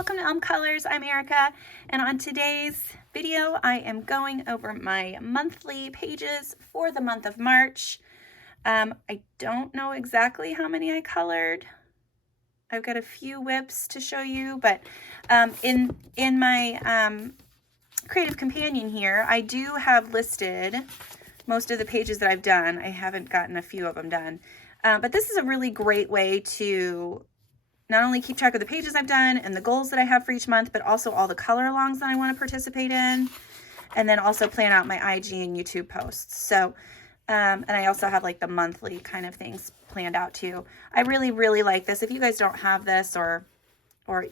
welcome to Colors. I'm Erica, and on today's video I am going over my monthly pages for the month of March. I don't know exactly how many I colored. I've got a few whips to show you, but in my Creative Companion here, I do have listed most of the pages that I've done. I haven't gotten a few of them done, but this is a really great way to not only keep track of the pages I've done and the goals that I have for each month, but also all the color alongs that I want to participate in, and then also plan out my IG and YouTube posts. So, and I also have like the monthly kind of things planned out too. I really, really like this. If you guys don't have this, or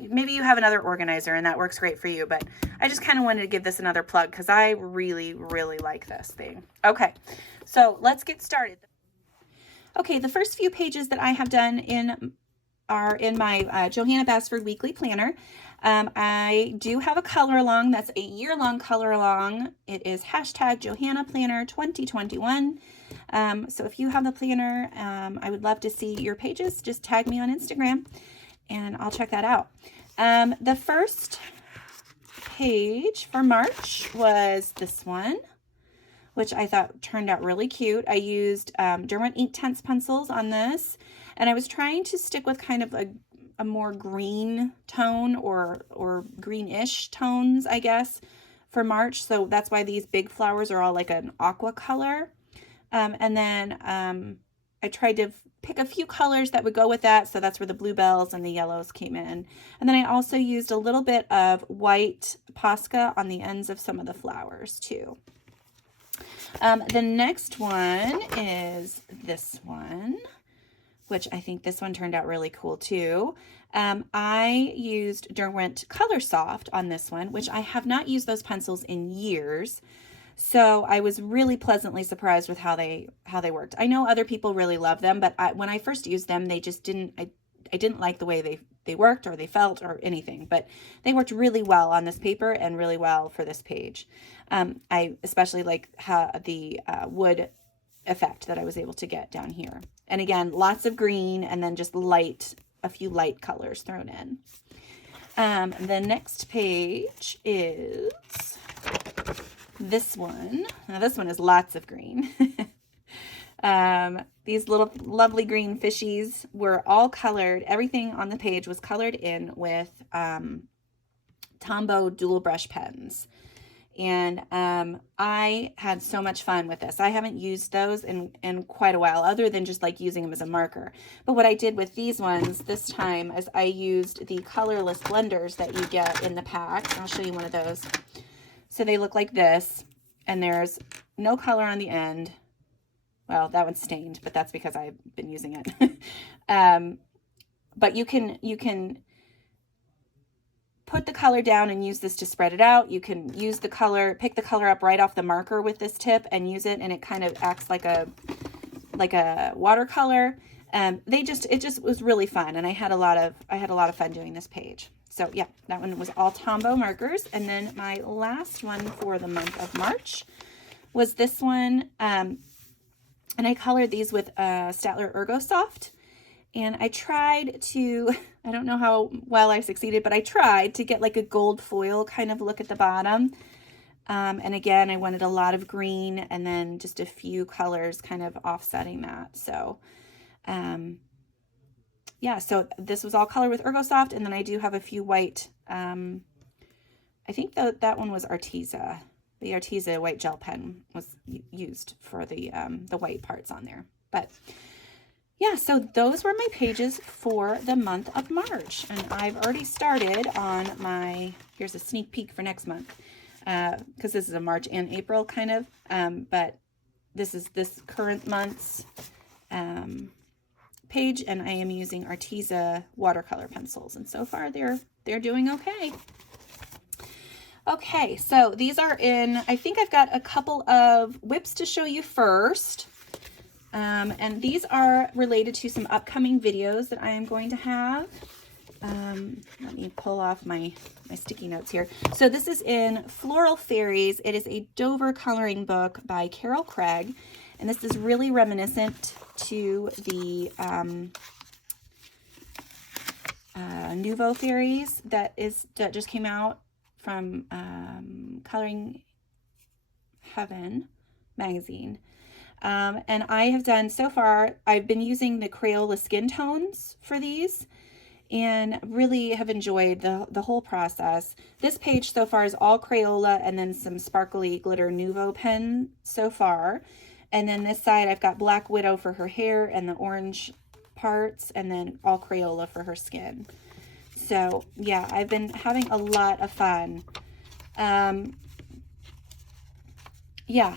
maybe you have another organizer and that works great for you, but I just kind of wanted to give this another plug because I really, really like this thing. Okay, so let's get started. Okay, the first few pages that I have done are in my Johanna Basford Weekly Planner. I do have a color along. That's a year-long color along. It is hashtag Johanna Planner 2021. So if you have the planner, I would love to see your pages. Just tag me on Instagram and I'll check that out. The first page for March was this one, which I thought turned out really cute. I used Derwent Inktense pencils on this, and I was trying to stick with kind of a more green tone or greenish tones, I guess, for March. So that's why these big flowers are all like an aqua color. And then I tried to pick a few colors that would go with that. So that's where the bluebells and the yellows came in. And then I also used a little bit of white Posca on the ends of some of the flowers too. The next one is this one, which I think this one turned out really cool too. I used Derwent Color Soft on this one, which I have not used those pencils in years. So I was really pleasantly surprised with how they worked. I know other people really love them, but when I first used them, they just didn't, I didn't like the way they worked or they felt or anything, but they worked really well on this paper and really well for this page. I especially like how the wood effect that I was able to get down here. And again, lots of green and then just a few light colors thrown in. The next page is this one. Now this one is lots of green. These little lovely green fishies were all colored. Everything on the page was colored in with Tombow dual brush pens. And I had so much fun with this. I haven't used those in quite a while, other than just like using them as a marker. But what I did with these ones this time is I used the colorless blenders that you get in the pack. I'll show you one of those. So they look like this, and there's no color on the end. Well, that one's stained, but that's because I've been using it. But you can put the color down and use this to spread it out. You can use the color, pick the color up right off the marker with this tip and use it, and it kind of acts like a watercolor. It just was really fun, and I had a lot of fun doing this page. So yeah, that one was all Tombow markers. And then my last one for the month of March was this one. And I colored these with Staedtler Ergosoft. And I tried to, I don't know how well I succeeded, but I tried to get like a gold foil kind of look at the bottom. And again, I wanted a lot of green and then just a few colors kind of offsetting that. So, yeah, so this was all colored with Ergosoft, and then I do have a few white, I think that one was Arteza. The Arteza white gel pen was used for the white parts on there. But yeah, so those were my pages for the month of March, and I've already started on here's a sneak peek for next month, because this is a March and April kind of, but this is this current month's page, and I am using Arteza watercolor pencils, and so far they're doing okay. Okay, so these are in, I think I've got a couple of whips to show you first, and these are related to some upcoming videos that I am going to have. Let me pull off my sticky notes here. So this is in Floral Fairies. It is a Dover coloring book by Carol Craig. And this is really reminiscent to the Nuvo Fairies that just came out from Coloring Heaven magazine. And I have done, so far, I've been using the Crayola skin tones for these and really have enjoyed the whole process. This page so far is all Crayola and then some sparkly glitter Nuvo pen so far. And then this side I've got Black Widow for her hair and the orange parts, and then all Crayola for her skin. So yeah, I've been having a lot of fun. Yeah,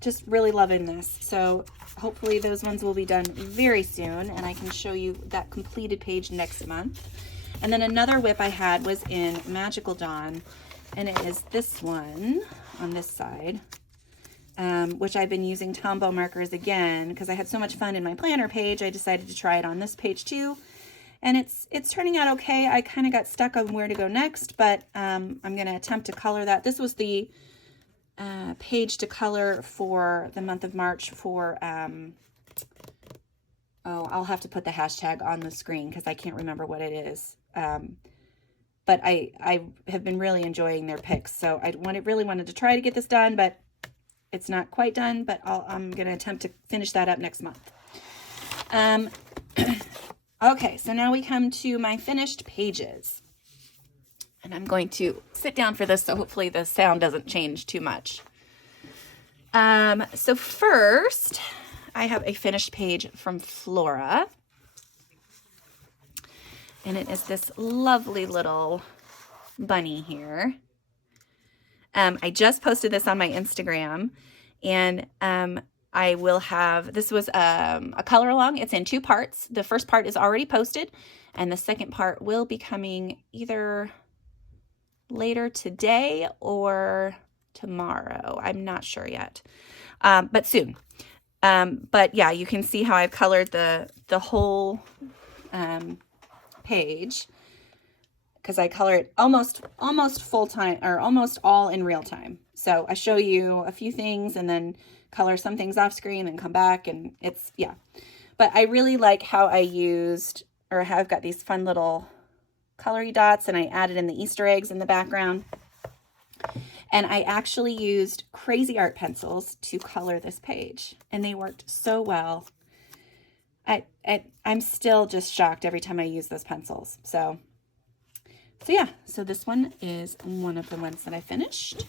just really loving this. So hopefully those ones will be done very soon, and I can show you that completed page next month. And then another WIP I had was in Magical Dawn, and it is this one on this side, which I've been using Tombow markers again because I had so much fun in my planner page. I decided to try it on this page too, and it's turning out okay. I kind of got stuck on where to go next, but I'm going to attempt to color that. This was the page to color for the month of March for, I'll have to put the hashtag on the screen because I can't remember what it is. But I have been really enjoying their picks. So I really wanted to try to get this done, but it's not quite done, but I'm going to attempt to finish that up next month. Okay, so now we come to my finished pages. And I'm going to sit down for this, so hopefully the sound doesn't change too much. So first, I have a finished page from Flora. And it is this lovely little bunny here. I just posted this on my Instagram. And I will have, this was a color along. It's in 2 parts. The first part is already posted. And the second part will be coming either later today or tomorrow. I'm not sure yet, but soon. But yeah, you can see how I've colored the whole page because I color it almost full time, or almost all in real time. So I show you a few things and then color some things off screen and come back, and it's, yeah. But I really like how I used, or how I've got these fun little colory dots, and I added in the Easter eggs in the background. And I actually used Crazy Art pencils to color this page, and they worked so well. I'm still just shocked every time I use those pencils. So yeah, so this one is one of the ones that I finished.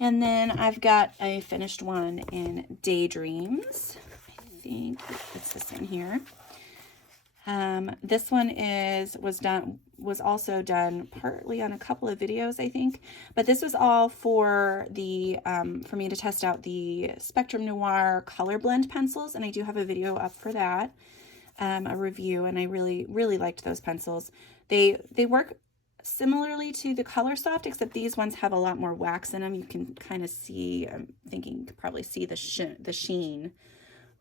And then I've got a finished one in Daydreams. I think it's this one here. This one was also done partly on a couple of videos, I think, but this was all for the, for me to test out the Spectrum Noir color blend pencils. And I do have a video up for that, a review, and I really, really liked those pencils. They work similarly to the Color Soft, except these ones have a lot more wax in them. You can kind of see, I'm thinking you could probably see the sheen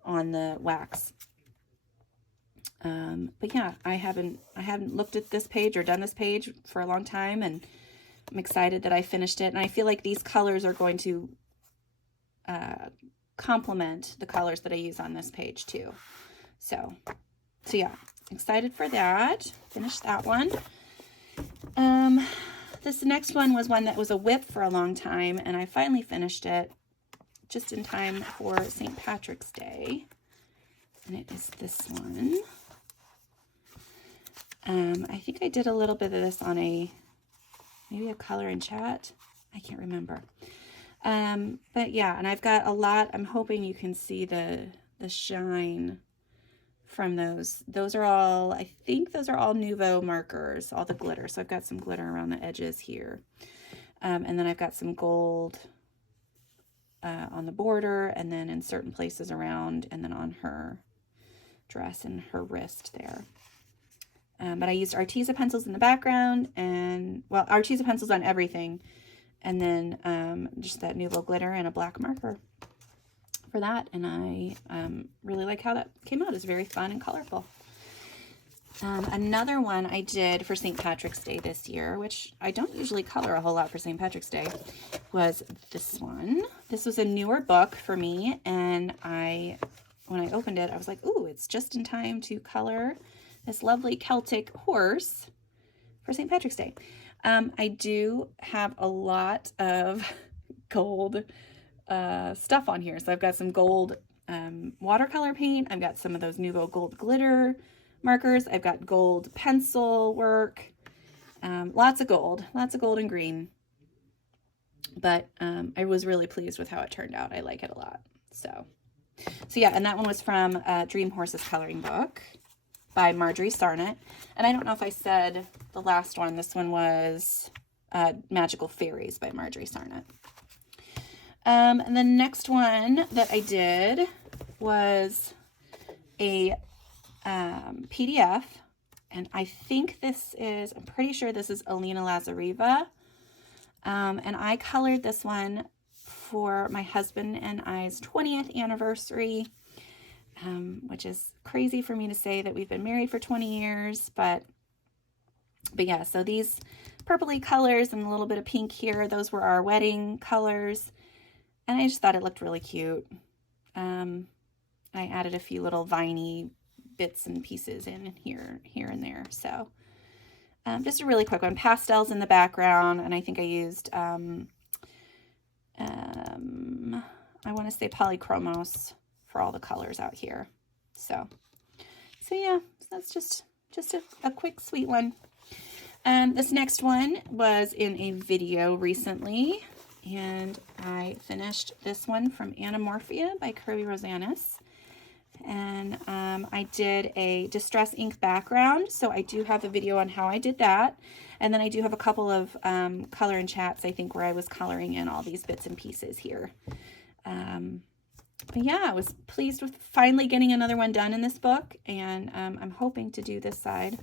on the wax. But yeah, I haven't looked at this page or done this page for a long time, and I'm excited that I finished it. And I feel like these colors are going to complement the colors that I use on this page too. So yeah, excited for that. Finished that one. This next one was one that was a WIP for a long time, and I finally finished it just in time for St. Patrick's Day. And it is this one. I think I did a little bit of this on maybe a color and chat. I can't remember. But yeah, and I've got a lot. I'm hoping you can see the shine from those. Those are all, I think those are all Nuvo markers, all the glitter. So I've got some glitter around the edges here. And then I've got some gold on the border, and then in certain places around, and then on her dress and her wrist there. But I used Arteza pencils in the background, and, well, Arteza pencils on everything, and then just that Nuvo glitter and a black marker for that. And I really like how that came out. It's very fun and colorful. Another one I did for St. Patrick's Day this year, which I don't usually color a whole lot for St. Patrick's Day, was this one. This was a newer book for me, and when I opened it, I was like, ooh, it's just in time to color this lovely Celtic horse for St. Patrick's Day. I do have a lot of gold stuff on here. So I've got some gold watercolor paint. I've got some of those Nuvo gold glitter markers. I've got gold pencil work. Lots of gold and green. But I was really pleased with how it turned out. I like it a lot. So yeah, and that one was from Dream Horses Coloring Book by Marjorie Sarnett. And I don't know if I said the last one. This one was Magical Fairies by Marjorie Sarnett. And the next one that I did was a PDF. And I think I'm pretty sure this is Alina Lazareva. And I colored this one for my husband and I's 20th anniversary. Which is crazy for me to say that we've been married for 20 years, but yeah, so these purpley colors and a little bit of pink here, those were our wedding colors, and I just thought it looked really cute. I added a few little viney bits and pieces in here and there, so just a really quick one. Pastels in the background, and I think I used I want to say Polychromos for all the colors out here. So yeah, that's just a quick sweet one. This next one was in a video recently, and I finished this one from Anamorphia by Curvy Rosanis. And I did a distress ink background, so I do have a video on how I did that. And then I do have a couple of color and chats, I think, where I was coloring in all these bits and pieces here. But yeah, I was pleased with finally getting another one done in this book, and I'm hoping to do this side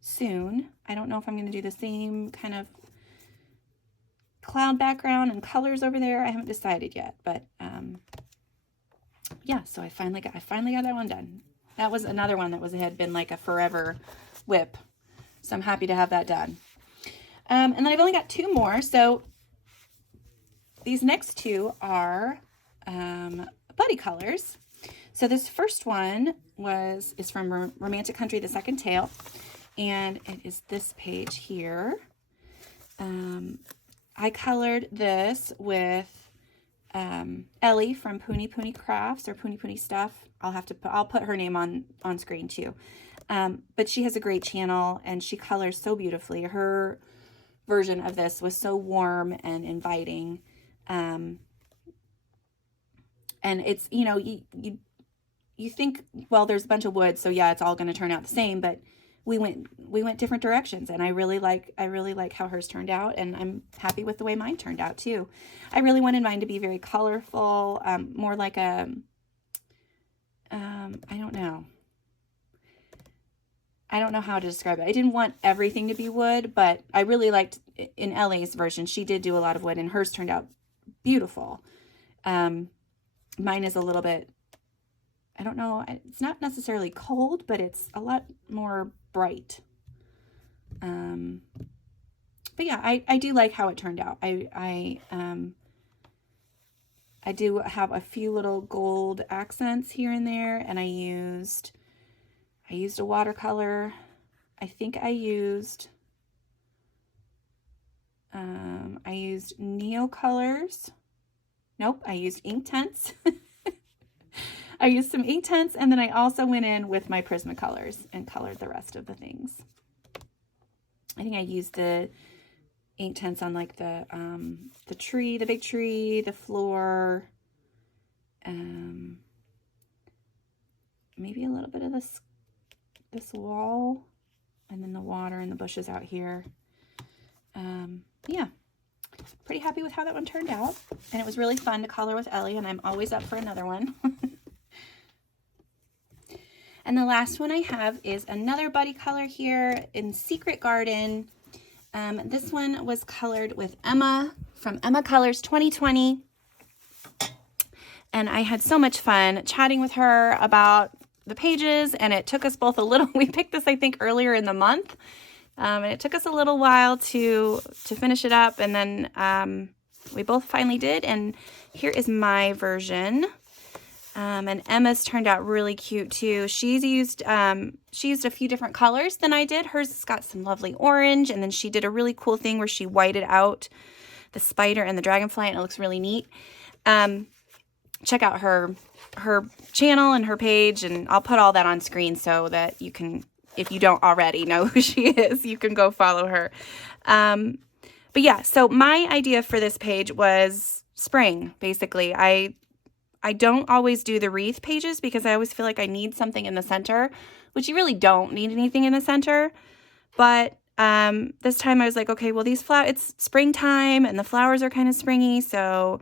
soon. I don't know if I'm going to do the same kind of cloud background and colors over there. I haven't decided yet, but yeah, so I finally got that one done. That was another one that had been like a forever whip, so I'm happy to have that done. And then I've only got two more, so these next two are buddy colors. So this first one is from Romantic Country, The Second Tale, and it is this page here. I colored this with Ellie from Puni Puni Crafts or Puni Puni Stuff. I'll put her name on screen too. But she has a great channel and she colors so beautifully. Her version of this was so warm and inviting. And it's, you think, well, there's a bunch of wood, so yeah, it's all going to turn out the same, but we went different directions, and I really like how hers turned out, and I'm happy with the way mine turned out too. I really wanted mine to be very colorful, more like I don't know how to describe it. I didn't want everything to be wood, but I really liked, in Ellie's version, she did do a lot of wood, and hers turned out beautiful. Mine is a little bit, I don't know, it's not necessarily cold, but it's a lot more bright. But yeah, I do like how it turned out. I do have a few little gold accents here and there, and I used a watercolor. I think I used Neocolors. Nope, I used Inktense. I used some Inktense, and then I also went in with my Prismacolors and colored the rest of the things. I think I used the Inktense on like the tree, the big tree, the floor, maybe a little bit of this wall, and then the water and the bushes out here. Yeah. Pretty happy with how that one turned out, and it was really fun to color with Ellie, and I'm always up for another one. And the last one I have is another buddy color here in Secret Garden. This one was colored with Emma from Emma Colors 2020, and I had so much fun chatting with her about the pages, and it took us both we picked this I think earlier in the month. And it took us a little while to finish it up, and then we both finally did, and here is my version. And Emma's turned out really cute too. She used a few different colors than I did. Hers has got some lovely orange, and then she did a really cool thing where she whited out the spider and the dragonfly, and it looks really neat. Check out her channel and her page, and I'll put all that on screen so that you can, if you don't already know who she is, you can go follow her. But yeah, so my idea for this page was spring, basically. I don't always do the wreath pages because I always feel like I need something in the center, which you really don't need anything in the center. But this time I was like, okay, well, it's springtime and the flowers are kind of springy. So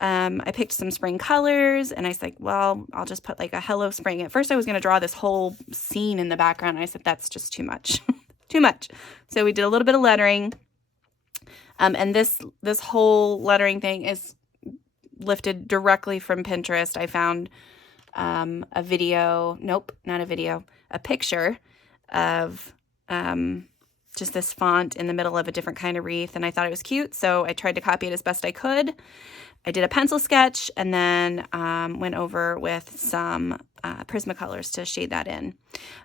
I picked some spring colors, and I was like, well, I'll just put like a hello spring. At first I was going to draw this whole scene in the background. And I said, that's just too much, too much. So we did a little bit of lettering. And this whole lettering thing is lifted directly from Pinterest. I found a picture of just this font in the middle of a different kind of wreath, and I thought it was cute, so I tried to copy it as best I could. I did a pencil sketch and then went over with some Prismacolors to shade that in.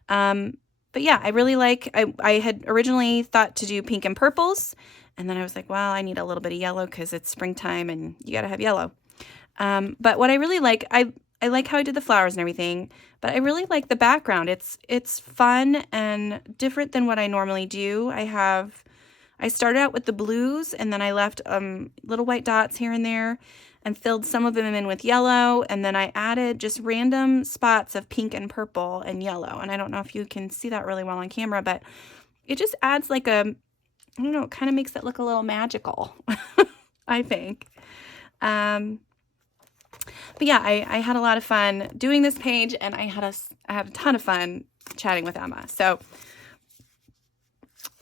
But yeah, I really like, I had originally thought to do pink and purples, and then I was like, well, I need a little bit of yellow because it's springtime and you got to have yellow. But what I really like, I like how I did the flowers and everything, but I really like the background. It's fun and different than what I normally do. I started out with the blues, and then I left little white dots here and there and filled some of them in with yellow, and then I added just random spots of pink and purple and yellow. And I don't know if you can see that really well on camera, but it just adds like I don't know, it kind of makes it look a little magical, I think. But yeah, I had a lot of fun doing this page, and I had a ton of fun chatting with Emma. So,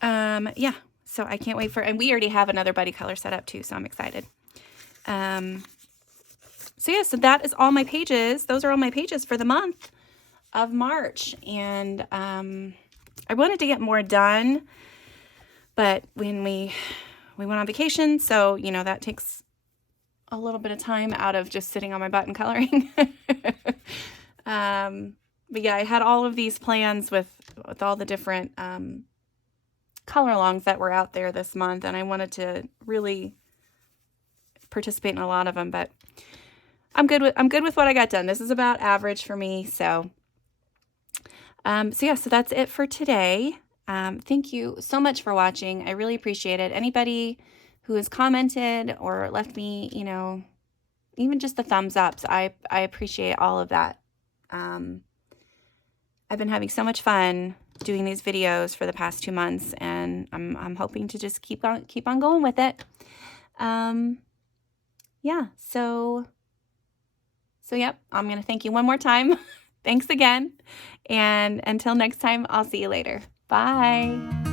yeah, so I can't wait and we already have another buddy color set up too, so I'm excited. So yeah, so that is all my pages. Those are all my pages for the month of March. And, I wanted to get more done, but when we went on vacation, so, you know, that takes a little bit of time out of just sitting on my butt and coloring. But yeah, I had all of these plans with all the different color alongs that were out there this month, and I wanted to really participate in a lot of them, but I'm good with what I got done. This is about average for me. So yeah, so that's it for today. Thank you so much for watching. I really appreciate it. Anybody who has commented or left me, you know, even just the thumbs ups, I appreciate all of that. I've been having so much fun doing these videos for the past 2 months, and I'm hoping to just keep on going with it. Yeah, so yep, I'm going to thank you one more time. Thanks again. And until next time, I'll see you later. Bye.